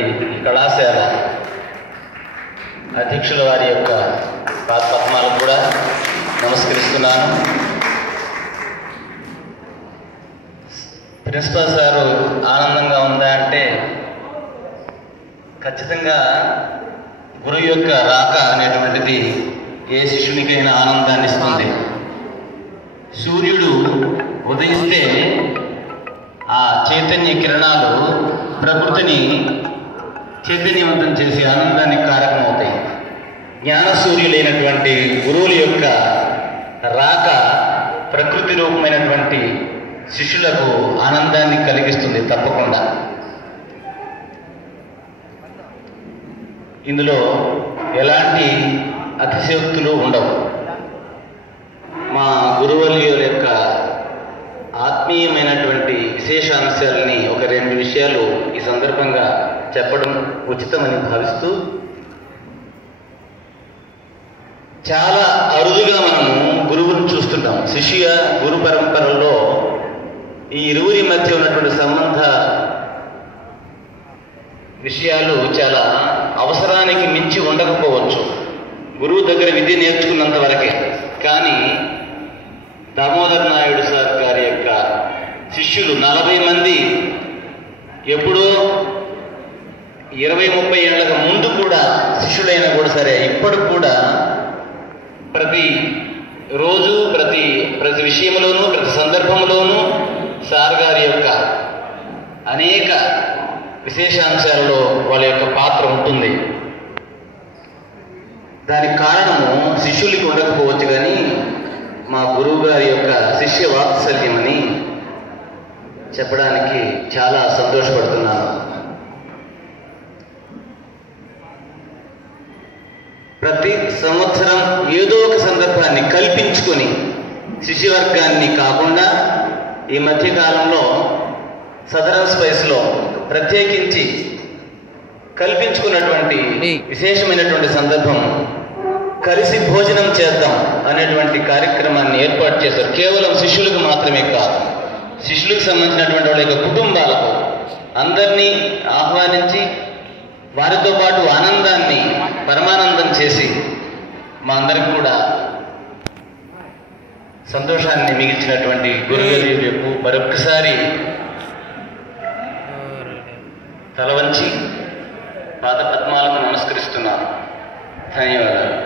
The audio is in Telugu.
ఈ కళాశాల అధ్యక్షుల వారి యొక్క పాదపద్మాలకు కూడా నమస్కరిస్తున్నాను. ప్రిన్సిపల్ సారు ఆనందంగా ఉందా అంటే ఖచ్చితంగా గురువు యొక్క రాక అనేటువంటిది ఏ శిష్యునికైనా ఆనందాన్ని ఇస్తుంది. సూర్యుడు ఉదయిస్తే ఆ చైతన్య కిరణాలు ప్రకృతిని చైతన్యవంతం చేసి ఆనందానికి కారకమవుతాయి. జ్ఞానసూర్యులైనటువంటి గురువుల యొక్క రాక ప్రకృతి రూపమైనటువంటి శిష్యులకు ఆనందాన్ని కలిగిస్తుంది తప్పకుండా. ఇందులో ఎలాంటి అతిశయోక్తులు ఉండవు. మా గురువుల యొక్క ఆత్మీయమైనటువంటి విశేషాంశాలని ఒక 2 విషయాలు ఈ సందర్భంగా చెప్పడం ఉచితమని భావిస్తూ, చాలా అరుదుగా మనము గురువును చూస్తుంటాం. శిష్య గురు పరంపరలో ఈ ఇరువురి మధ్య ఉన్నటువంటి సంబంధ విషయాలు చాలా అవసరానికి మించి ఉండకపోవచ్చు. గురువు దగ్గర విద్య నేర్చుకున్నంత వరకే. కానీ దామోదర్ నాయుడు సార్ గారి యొక్క శిష్యులు 40 మంది ఎప్పుడో 20-30 ఏళ్లకు ముందు కూడా శిష్యులైనా కూడా సరే ఇప్పటికి కూడా ప్రతి రోజు ప్రతి విషయంలోనూ ప్రతి సందర్భంలోనూ సార్ గారి యొక్క అనేక విశేషాంశాలలో వాళ్ళ యొక్క పాత్ర ఉంటుంది. దానికి కారణము శిష్యులకి ఉండకపోవచ్చు, కానీ మా గురువు గారి యొక్క శిష్య వాత్సల్యమని చెప్పడానికి చాలా సంతోషపడుతున్నాను. ప్రతి సంవత్సరం ఏదో ఒక సందర్భాన్ని కల్పించుకొని శిష్యవర్గాన్ని కాకుండా ఈ మధ్యకాలంలో సదరన్ స్పైస్లో ప్రత్యేకించి కల్పించుకున్నటువంటి విశేషమైనటువంటి సందర్భం కలిసి భోజనం చేద్దాం అనేటువంటి కార్యక్రమాన్ని ఏర్పాటు చేశారు. కేవలం శిష్యులకు మాత్రమే కాదు, శిష్యులకు సంబంధించినటువంటి వాళ్ళ యొక్క కుటుంబాలకు అందరినీ ఆహ్వానించి వారితో పాటు ఆనందాన్ని పరమానందం చేసి మా అందరికి కూడా సంతోషాన్ని మిగిల్చినటువంటి గురువులకు మరొకసారి తల వంచి పాదపద్మాలకు నమస్కరిస్తున్నాను. ధన్యవాదాలు.